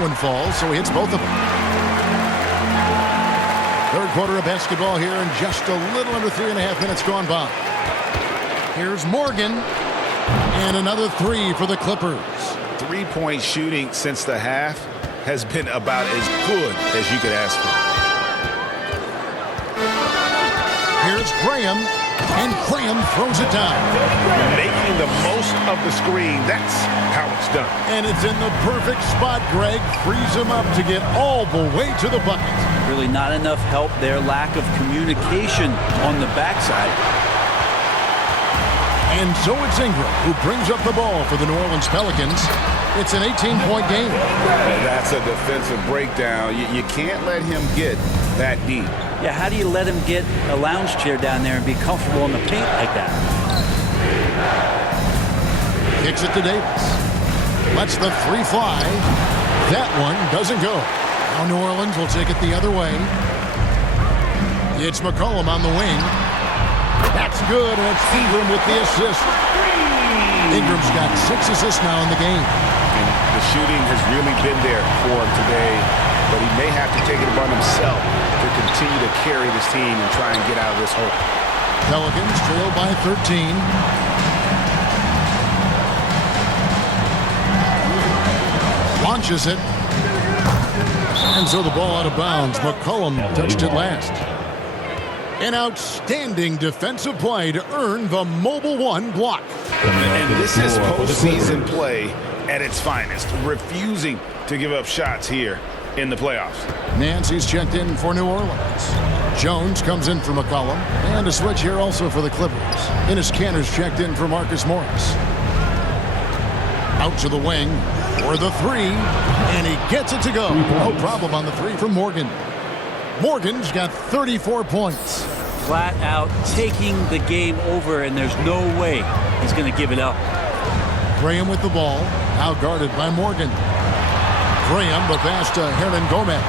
one falls, so he hits both of them. Third quarter of basketball here, and just a little under 3.5 minutes gone by. Here's Morgan, and another three for the Clippers. Three-point shooting since the half has been about as good as you could ask for. Here's Graham, and Graham throws it down. Making the most of the screen, that's how it's done. And it's in the perfect spot. Greg frees him up to get all the way to the bucket. Really not enough help there. Lack of communication on the backside. And so it's Ingram who brings up the ball for the New Orleans Pelicans. It's an 18-point game. That's a defensive breakdown. You can't let him get that deep. Yeah, how do you let him get a lounge chair down there and be comfortable in the paint like that? Kicks it to Davis. Lets the three fly. That one doesn't go. Now New Orleans will take it the other way. It's McCollum on the wing. That's good, and it's Ingram with the assist. Ingram's got 6 assists now in the game. And the shooting has really been there for him today, but he may have to take it upon himself to continue to carry this team and try and get out of this hole. Pelicans trail by 13. Launches it. And so the ball out of bounds. McCollum touched it last. An outstanding defensive play to earn the Mobile One block. And this is postseason play at its finest, refusing to give up shots here in the playoffs. Nancy's checked in for New Orleans. Jones comes in for McCollum. And a switch here also for the Clippers. Ennis Cantor's checked in for Marcus Morris. Out to the wing for the three. And he gets it to go. No problem on the three from Morgan. Morgan's got 34 points. Flat out taking the game over, and there's no way he's going to give it up. Graham with the ball. Now guarded by Morgan. Graham, the pass to Hernan Gomez.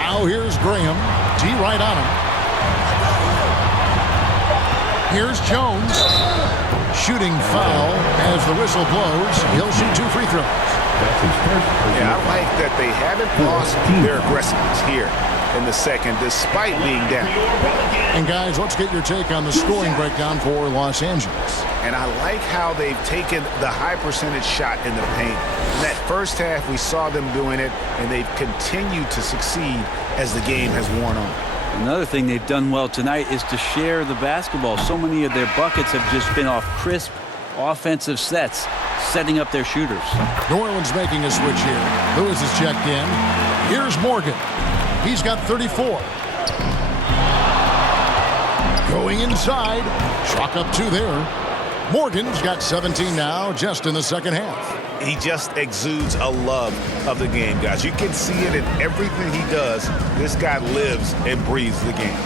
Now here's Graham. D right on him. Here's Jones. Shooting foul as the whistle blows. He'll shoot 2 free throws. Yeah, I like that they haven't lost their aggressiveness here in the second, despite being down. And guys, let's get your take on the scoring breakdown for Los Angeles. And I like how they've taken the high percentage shot in the paint. In that first half, we saw them doing it, and they've continued to succeed as the game has worn on. Another thing they've done well tonight is to share the basketball. So many of their buckets have just been off crisp offensive sets, setting up their shooters. New Orleans making a switch here. Lewis is checked in. Here's Morgan. He's got 34. Going inside. Chalk up 2 there. Morgan's got 17 now, just in the second half. He just exudes a love of the game, guys. You can see it in everything he does. This guy lives and breathes the game.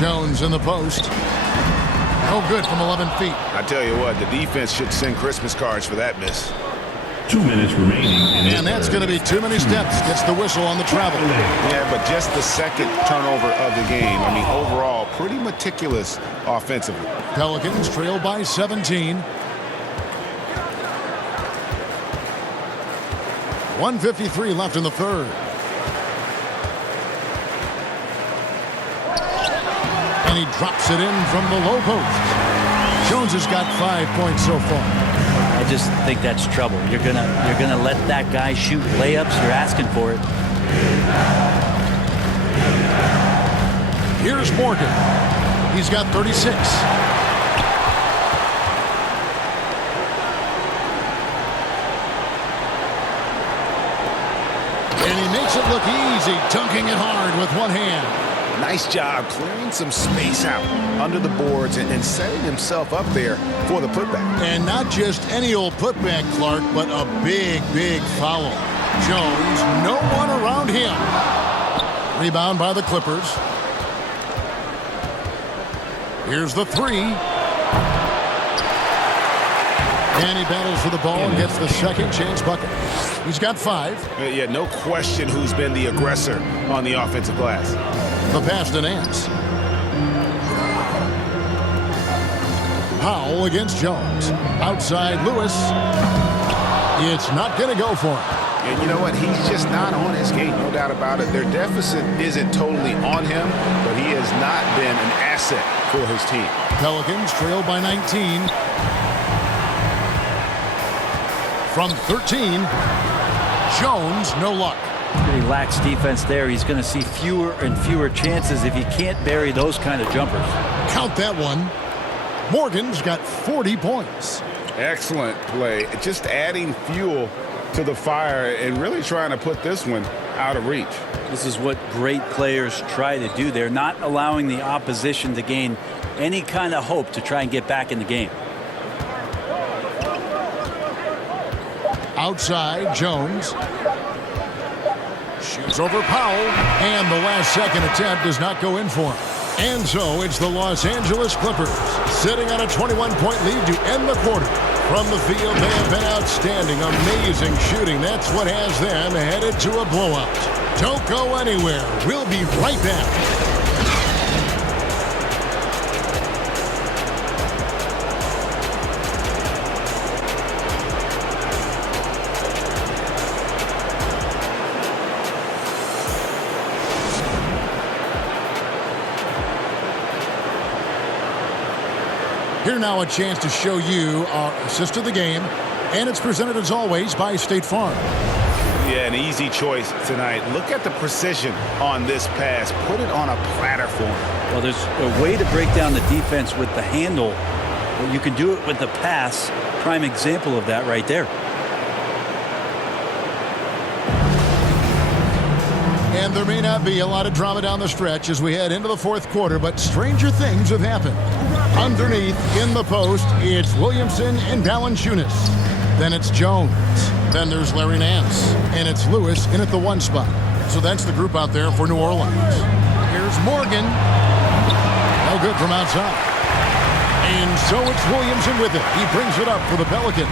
Jones in the post. No good from 11 feet. I tell you what, the defense should send Christmas cards for that miss. 2 minutes remaining. And that's going to be too many steps. Gets the whistle on the travel. Yeah, but just the second turnover of the game. I mean, overall, pretty meticulous offensively. Pelicans trail by 17. 1:53 left in the third. And he drops it in from the low post. Jones has got 5 points so far. I just think that's trouble. You're gonna let that guy shoot layups. You're asking for it. Here's Morgan. He's got 36. And he makes it look easy, dunking it hard with one hand. Nice job clearing some space out under the boards and setting himself up there for the putback. And not just any old putback, Clark, but a big, big foul. Jones, no one around him. Rebound by the Clippers. Here's the three. And he battles for the ball and gets the second chance bucket. He's got 5. Yeah, no question who's been the aggressor on the offensive glass. The pass to Nance. Powell against Jones. Outside Lewis. It's not going to go for him. And you know what? He's just not on his game, no doubt about it. Their deficit isn't totally on him, but he has not been an asset for his team. Pelicans trail by 19. From 13, Jones, no luck. He lacks defense there. He's going to see fewer and fewer chances if he can't bury those kind of jumpers. Count that one. Morgan's got 40 points. Excellent play. Just adding fuel to the fire and really trying to put this one out of reach. This is what great players try to do. They're not allowing the opposition to gain any kind of hope to try and get back in the game. Outside, Jones. Shoots over Powell, and the last-second attempt does not go in for him. And so it's the Los Angeles Clippers sitting on a 21-point lead to end the quarter. From the field, they have been outstanding, amazing shooting. That's what has them headed to a blowout. Don't go anywhere. We'll be right back. Here now a chance to show you our assist of the game, and it's presented as always by State Farm. Yeah, an easy choice tonight. Look at the precision on this pass. Put it on a platter for him. Well, there's a way to break down the defense with the handle, but you can do it with the pass. Prime example of that right there. And there may not be a lot of drama down the stretch as we head into the fourth quarter, but stranger things have happened. Underneath, in the post, it's Williamson and Valanciunas. Then it's Jones. Then there's Larry Nance. And it's Lewis in at the 1 spot. So that's the group out there for New Orleans. Here's Morgan. No good from outside. And so it's Williamson with it. He brings it up for the Pelicans.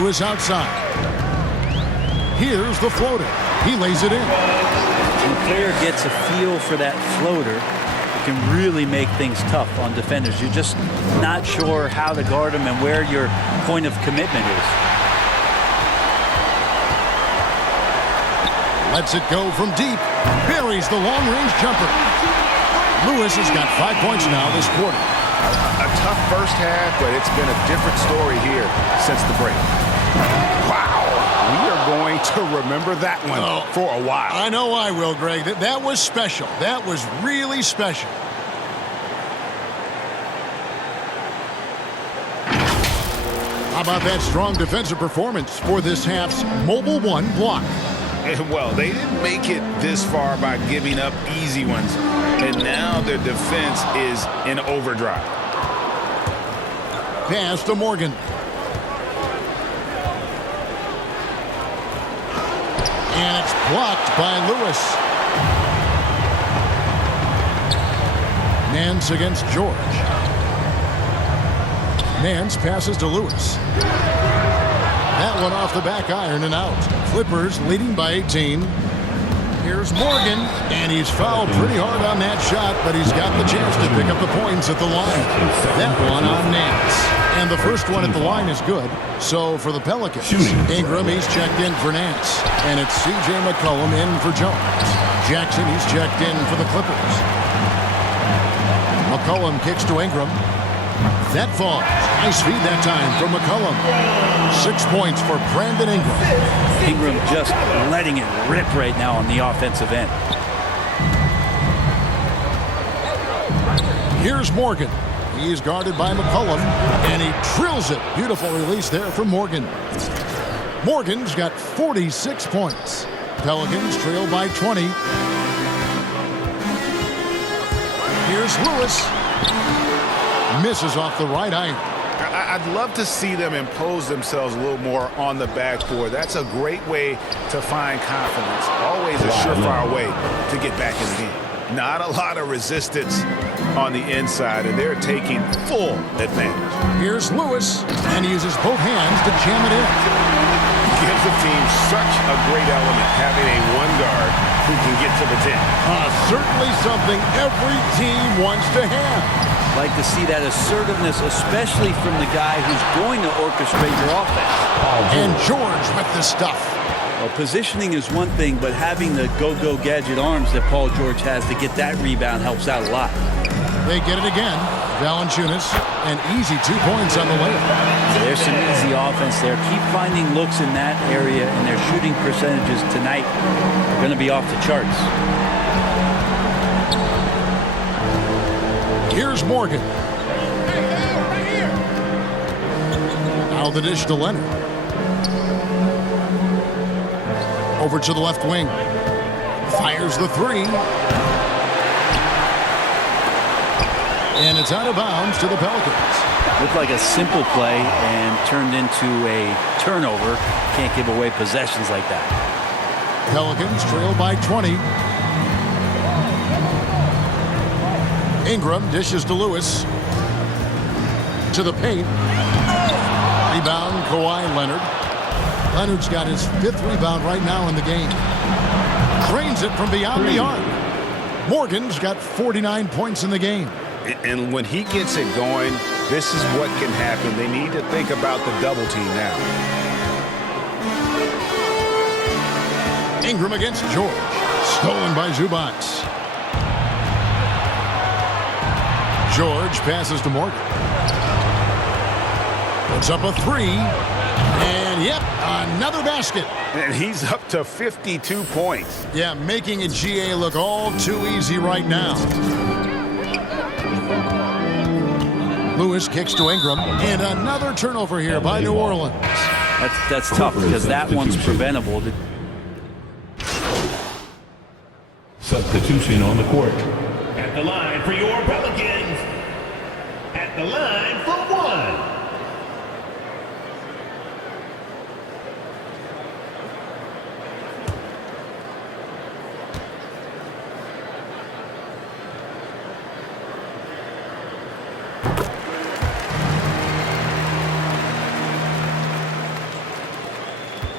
Lewis outside. Here's the floater. He lays it in. When a player gets a feel for that floater, it can really make things tough on defenders. You're just not sure how to guard them and where your point of commitment is. Lets it go from deep. Buries the long-range jumper. Lewis has got 5 points now this quarter. A tough first half, but it's been a different story here since the break. Wow. We are going to remember that one for a while. I know I will, Greg. That was special. That was really special. How about that strong defensive performance for this half's Mobile One block? Well, they didn't make it this far by giving up easy ones, and now their defense is in overdrive. Pass to Morgan. And it's blocked by Lewis. Nance against George. Nance passes to Lewis. That one off the back iron and out. Clippers leading by 18. Here's Morgan, and he's fouled pretty hard on that shot, but he's got the chance to pick up the points at the line. That one on Nance. And the first one at the line is good. So for the Pelicans, Ingram, he's checked in for Nance. And it's C.J. McCollum in for Jones. Jackson, he's checked in for the Clippers. McCollum kicks to Ingram. That falls. Nice feed that time from McCollum. 6 points for Brandon Ingram. Ingram just letting it rip right now on the offensive end. Here's Morgan. He's guarded by McCollum, and he drills it. Beautiful release there from Morgan. Morgan's got 46 points. Pelicans trail by 20. Here's Lewis. Misses off the right iron. I'd love to see them impose themselves a little more on the backboard. That's a great way to find confidence. Always a surefire way to get back in the game. Not a lot of resistance on the inside, and they're taking full advantage. Here's Lewis, and he uses both hands to jam it in. Gives the team such a great element having a one guard who can get to the 10. Certainly something every team wants to have. Like to see that assertiveness, especially from the guy who's going to orchestrate your offense. And George with the stuff. Well, positioning is one thing, but having the go-go gadget arms that Paul George has to get that rebound helps out a lot. They get it again. Valanciunas, an easy 2 points on the layup. There's some easy offense there. Keep finding looks in that area, and their shooting percentages tonight are going to be off the charts. Here's Morgan. Now the dish to Leonard. Over to the left wing. Fires the three. And it's out of bounds to the Pelicans. Looked like a simple play and turned into a turnover. Can't give away possessions like that. Pelicans trail by 20. Ingram dishes to Lewis. To the paint. Rebound, Kawhi Leonard. Leonard's got his 5th rebound right now in the game. Drains it from beyond the arc. Morgan's got 49 points in the game. And when he gets it going, this is what can happen. They need to think about the double team now. Ingram against George. Stolen by Zubac. George passes to Morgan. Puts up a three. And, yep, another basket. And he's up to 52 points. Yeah, making a GA look all too easy right now. Lewis kicks to Ingram. And another turnover here by New Orleans. That's tough because that one's preventable. Substitution on the court. At the line for your Pelicans. At the line for one.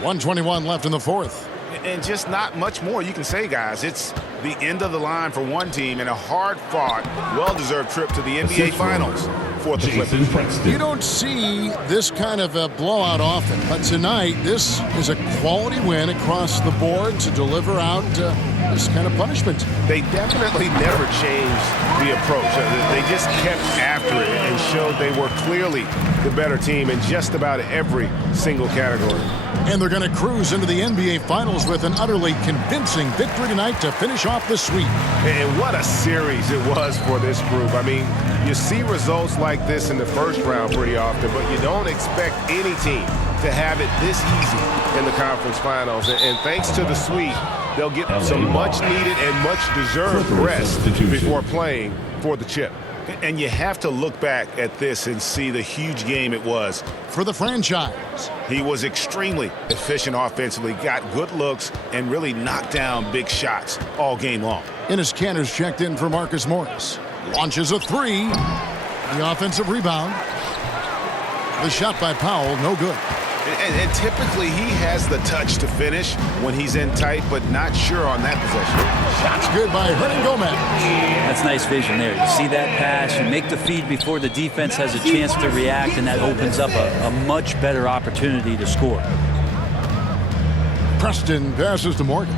.121 left in the fourth. And just not much more you can say, guys. It's the end of the line for one team and a hard-fought, well-deserved trip to the NBA Finals for the Clippers. You don't see this kind of a blowout often, but tonight this is a quality win across the board to deliver out this kind of punishment. They definitely never changed the approach. They just kept after it and showed they were clearly the better team in just about every single category. And they're going to cruise into the NBA Finals with an utterly convincing victory tonight to finish off the sweep. And what a series it was for this group. I mean, you see results like this in the first round pretty often, but you don't expect any team to have it this easy in the conference finals. And thanks to the sweep, they'll get some much-needed and much-deserved rest before playing for the chip. And you have to look back at this and see the huge game it was for the franchise. He was extremely efficient offensively, got good looks, and really knocked down big shots all game long. Enes Kanter's checked in for Marcus Morris. Launches a three. The offensive rebound. The shot by Powell, no good. And typically he has the touch to finish when he's in tight, but not sure on that possession. Shot's good by Hernangomez. That's nice vision there. You see that pass, you make the feed before the defense has a chance to react, and that opens up a much better opportunity to score. Preston passes to Morgan.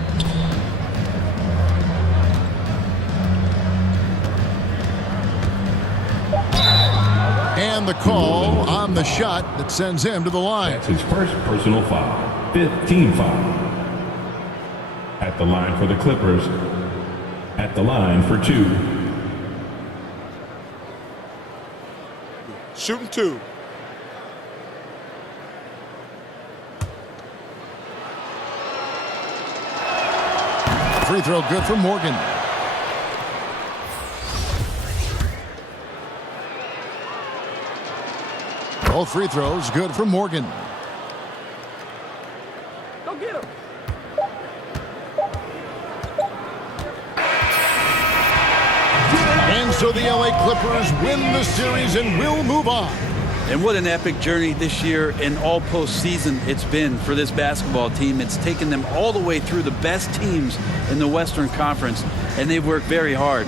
And the call on the shot that sends him to the line. That's his first personal foul. 5th team foul. At the line for the Clippers. At the line for two. Shooting two. Free throw good for Morgan. Both free throws good for Morgan. Go get him. And so the LA Clippers win the series and will move on. And what an epic journey this year and all postseason it's been for this basketball team. It's taken them all the way through the best teams in the Western Conference, and they've worked very hard.